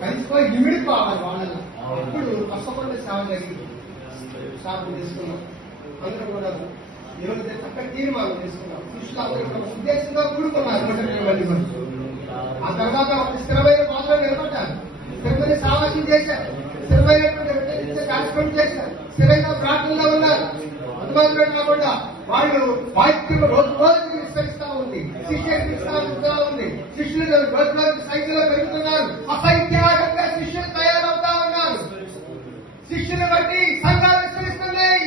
కలిసిపోయి ఇమిడిపోవాలి వాళ్ళలో. ఇప్పుడు కష్టపడి సేవ జరిగింది. సాగు తీసుకున్నాం అందరూ కూడా ఈరోజు చక్కటి తీర్మానం తీసుకున్నాం. శిష్యులు ఉద్దేశంగా కూడుకున్నారు. ఆ తర్వాత ఒక స్థిరమైన పాత్రలో నిలబడ్డారు, స్థిరమైన సావాసం చేశారు, స్థిరమైనటువంటి కార్యక్రమం చేశారు, స్థిరంగా ప్రార్థనలో ఉన్నారు. అందుబాటులో కాకుండా వాళ్ళు వాక్యం రోజు రోజుకి విస్తరిస్తా ఉంది, శిష్యులు ఉంది, శిష్యులు రోజు రోజు సంఖ్యలో పెరుగుతున్నారు. అసంఖ్యాకంగా శిష్యులు తయారవుతా ఉన్నారు. శిష్యులు బట్టి సంఘాలు విస్తరిస్తున్నాయి.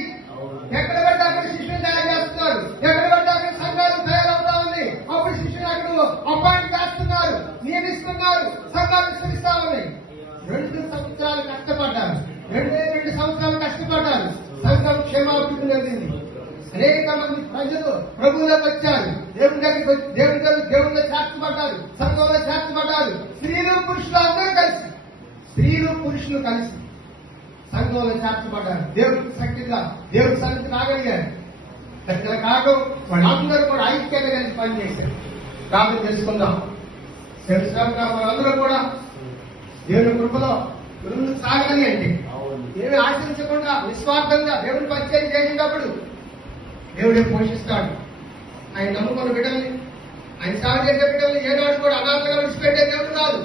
ఎక్కడ పడితే అక్కడ శిష్యులు తయారు చేస్తున్నారు, ఎక్కడ పడితే అక్కడ సంఘాలు తయారవుతా ఉంది. అప్పుడు శిష్యులు అక్కడ అపాయింట్ చేస్తున్నారు, నియమిస్తున్నారు, సంఘాలు విస్తరిస్తా ఉన్నాయి. 2 సంవత్సరాలు కష్టపడ్డారు, 2 సంవత్సరాలు కష్టపడ్డారు. సంఘం క్షేమాభివృద్ధి చెందింది. అనేక మంది ప్రజలు ప్రభువులకు వచ్చారు, దేవుళ్ళలో చేర్చబడ్డారు, సంఘంలో చేర్చబడ్డారు. స్త్రీలు పురుషులు అందరూ కలిసి, స్త్రీలు పురుషులు కలిసి సంఘంలో చేర్చబడ్డారు. దేవుడికి శక్తిగా దేవుడి సన్నిధి రాగలిగారు. దగ్గర కాదు వాళ్ళందరూ కూడా ఐక్యంగా కలిసి పనిచేశారు. ప్రార్థన చేసుకుందాం. మనందరూ కూడా దేవుని కృపలో ముందుకు సాగాలి అంటే ఏమి ఆశించకుండా నిస్వార్థంగా దేవుని పరిచయం చేసేటప్పుడు దేవుడే పోషిస్తాడు. ఆయన నమ్ముకున్న బిడ్డల్ని, ఆయన సేవ చేసే బిడ్డల్ని ఏనాడు కూడా అనాథగా విడిచిపెట్టే దేవుడు కాదు.